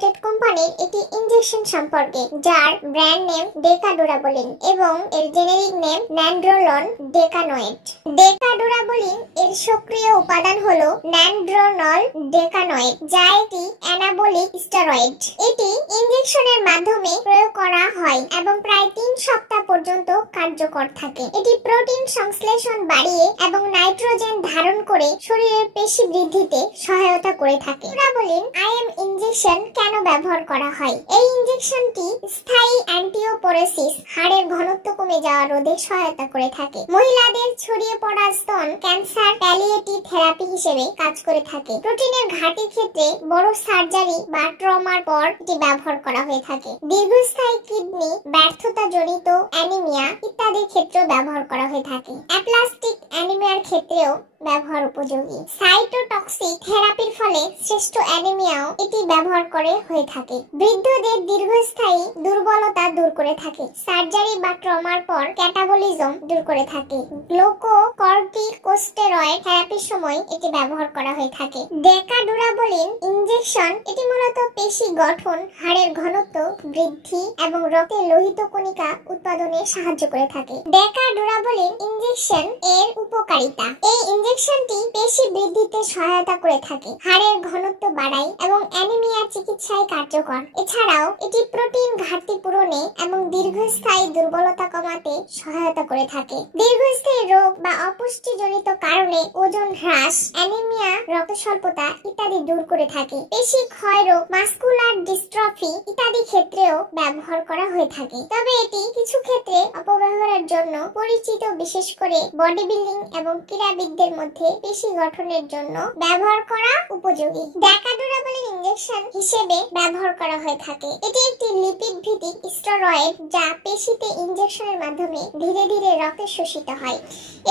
Limited কোম্পানির একটি injection সম্পর্কে, যার ব্র্যান্ড নেম ডেকাডুরাবোলিন এবং এর জেনেরিক নেম ন্যান্ড্রোলন ডেকানয়েড। ডেকাডুরাবোলিন এর সক্রিয় উপাদান হলো ন্যান্ড্রোনল ডেকানয়েড, যা একটি অ্যানাবলিক স্টেরয়েড। এটি ইনজেকশনের মাধ্যমে প্রয়োগ করা হয় এবং প্রায় 3 সপ্তাহ পর্যন্ত কার্যকর থাকে। এটি প্রোটিন সংশ্লেষণ বাড়িয়ে এবং নাইট্রোজেন ধারণ করে শরীরের পেশি বৃদ্ধিতে সহায়তা করে থাকে। ডেকাডুরাবোলিন আইএম ইনজেকশন কেন ব্যবহার করা হয়? এই ইনজেকশনটি স্থায়ী অ্যান্টিওপোরেসিস, হাড়ের ঘনত্ব কমে যাওয়া রোধে সহায়তা করে থাকে। মহিলাদের ছড়িয়ে পড়া স্তন ক্যান্সার প্যালিয়েটিভ থেরাপি হিসেবে কাজ করে থাকে। প্রোটিনের ঘাটতির ক্ষেত্রে বড় সার্জারি বা ট্রমার পর এটি ব্যবহার করা হয়ে থাকে। দীর্ঘস্থায়ী কিডনি ব্যর্থতা জনিত অ্যানিমিয়া ইত্যাদির ক্ষেত্রেও ব্যবহার করা হয়ে থাকে। অ্যাপ্লাস্টিক অ্যানিমিয়ার ক্ষেত্রেও ব্যবহার উপযোগী। সাইটোটক্সিক থেরাপির ফলে শ্রেষ্ঠ অ্যানিমিয়াও এটি ব্যবহার করে হয়ে থাকে। বৃদ্ধদের দীর্ঘস্থায়ী দুর্বলতা দূর করে থাকে। সার্জারি বা ট্রমার পর ক্যাটাবলিজম দূর করে থাকে। গ্লুকোকর্টিকোস্টেরয়েড থেরাপির সময় এটি ব্যবহার করা হয়ে থাকে। ডেকাডুরাবোলিন ইনজেকশন এটি মূলত পেশি গঠন, হাড়ের ঘনত্ব বৃদ্ধি এবং রক্তে লোহিত কণিকা উৎপাদনে সাহায্য করে থাকে। ডেকাডুরাবোলিন ইনজেকশন এর উপকারিতা: এই ইনজেকশনটি পেশি বৃদ্ধিতে সহায়তা করে থাকে, হাড়ের ঘনত্ব বাড়ায় এবং অ্যানিমিয়া চিকিৎসায় কার্যকর। এছাড়াও এটি প্রোটিন ঘাটতি পূরণে এবং দীর্ঘস্থায়ী দুর্বলতা কমাতে সহায়তা করে থাকে। দীর্ঘস্থায়ী রোগ বা অপুষ্টিজনিত কারণে ওজন হ্রাস, অ্যানিমিয়া, রক্তস্বল্পতা ইত্যাদি দূর করে থাকে। পেশি ক্ষয় রোগ, মাস্কুলার ডিস্ট্রফি ইত্যাদি ক্ষেত্রেও ব্যবহার করা হয়ে থাকে। তবে এটি কিছু ক্ষেত্রে অপব্যবহারের জন্য পরিচিত, বিশেষ করে বডি বিল্ডিং এবং ক্রীড়াবিদদের মধ্যে পেশি গঠনের জন্য ব্যবহার করা উপযোগী। ডেকাডুরাবোলিন ইনজেকশন হিসেবে ব্যবহার করা হয়ে থাকে। এটি একটি লিপিড ভিত্তিক স্টেরয়েড যা পেশিতে ইনজেকশনের মাধ্যমে ধীরে ধীরে রক্তে শোষিত হয়।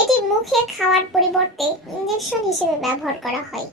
এটি মুখে খাওয়ার পরিবর্তে ইনজেকশন হিসেবে ব্যবহার করা হয়।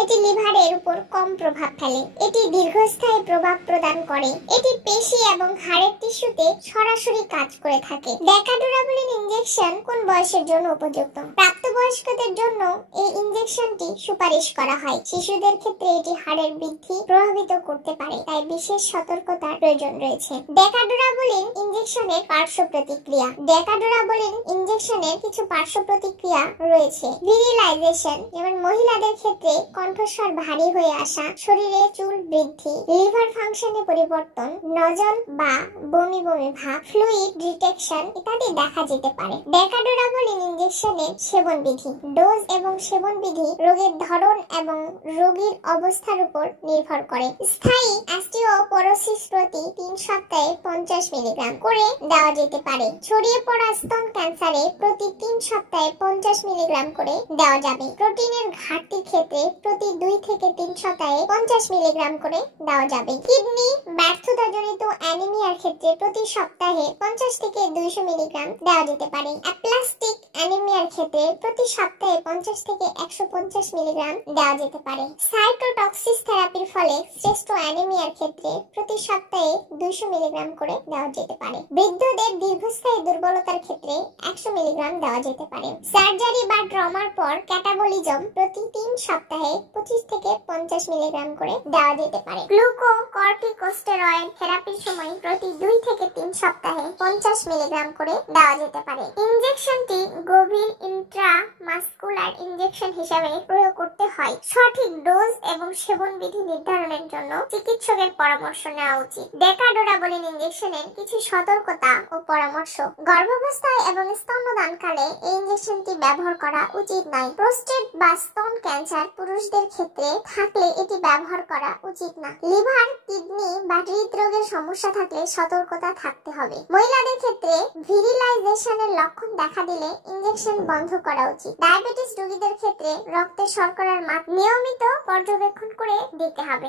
এটি লিভারের উপর কম প্রভাব ফেলে। এটি দীর্ঘস্থায়ী প্রভাব প্রদান করে। এটি পেশি এবং হাড়ের টিস্যুতে সরাসরি কাজ করে থাকে। ডেকাডুরাবোলিন ইনজেকশন কোন বয়সের জন্য উপযুক্ত? প্রাপ্তবয়স্কদের জন্য এই ইনজেকশনটি সুপারিশ করা হয়। শিশুদের ক্ষেত্রে এটি হাড়ের বৃদ্ধি প্রভাবিত করতে পারে, তাই বিশেষ সতর্কতার প্রয়োজন রয়েছে। ডেকাডুরাবোলিন ইনজেকশনের পার্শ্ব প্রতিক্রিয়া: ডেকাডুরাবোলিন ইনজেকশনের কিছু পার্শ্ব প্রতিক্রিয়া রয়েছে। ভিরিলাইজেশন, যেমন মহিলাদের ক্ষেত্রে কণ্ঠস্বর ভারী হয়ে আসা, শরীরে চুল বৃদ্ধি, লিভার ফাংশনে পরিবর্তন, নজল বা বমি বমি ভাব, ফ্লুইড রিটেকশন ইত্যাদি দেখা যেতে পারে। ডেকাডুরাবোলিন ইনজেকশনের সেবন বিধি: ডোজ এবং সেবন বিধি রোগের ধরন এবং রোগীর অবস্থার উপর নির্ভর করে। স্থায়ী অস্টিওপোরোসিস প্রতি 3 সপ্তাহে 50 মিলিগ্রাম করে দেওয়া যেতে পারে। ছড়িয়ে পড়া স্তন ক্যান্সারে প্রতি 3 সপ্তাহে 50 মিলিগ্রাম করে দেওয়া যাবে। প্রোটিনের ঘাটতির ক্ষেত্রে প্রতি 2 থেকে 3 সপ্তাহে 50 মিলিগ্রাম করে দেওয়া যাবে। কিডনি ব্যর্থতাজনিত অ্যানিমিয়ার ক্ষেত্রে প্রতি সপ্তাহে 50 থেকে 200 মিলিগ্রাম দেওয়া যেতে পারে। অ্যাপ্লাস্টিক অ্যানিমিয়ার ক্ষেত্রে প্রতি সপ্তাহে 50 থেকে 150 মিলিগ্রাম দেওয়া যেতে পারে। সাইটোটক্সিস থেরাপির ফলে শ্রেষ্ঠ অ্যানিমিয়ার ক্ষেত্রে প্রতি সপ্তাহে 200 মিলিগ্রাম করে দেওয়া যেতে পারে। বৃদ্ধদের দীর্ঘস্থায়ী দুর্বলতার ক্ষেত্রে 100 মিলিগ্রাম দেওয়া যেতে পারে। সার্জারি বা ট্রমার পর ক্যাটাবলিজম প্রতি 3 সপ্তাহে 25 থেকে 50 মিলিগ্রাম করে দেওয়া যেতে পারে। গ্লুকোকর্টিকোস্টেরয়েড থেরাপির সময় প্রতি 2 থেকে 3 সপ্তাহে 50 মিলিগ্রাম করে দেওয়া যেতে পারে। ইনজেকশনটি গভীর ইন্ট্রামাস্কুলার ইনজেকশন হিসেবে প্রয়োগ করতে হয়। সঠিক ডোজ এবং সেবন বিধি নির্ধারণের জন্য চিকিৎসকের পরামর্শ নেওয়া উচিত। ডেকাডুরাবোলিন ইনজেকশনের কিছু সতর্কতা ও পরামর্শ: গর্ভাবস্থায় এবং স্তন্যদানকালে এই ইনজেকশনটি ব্যবহার করা উচিত নয়। প্রোস্টেট বা স্তন ক্যান্সার পুরুষদের ক্ষেত্রে থাকলে এটি ব্যবহার করা উচিত না। লিভার, কিডনি বা হৃদরোগের সমস্যা থাকলে সতর্কতা থাকতে হবে। মহিলাদের ক্ষেত্রে ভিরিলাইজেশনের লক্ষণ দেখা দিলে ইনজেকশন বন্ধ করা উচিত। ডায়াবেটিস রোগীদের ক্ষেত্রে রক্তে শর্করার মাত্রা নিয়মিত পর্যবেক্ষণ করে দিতে হবে।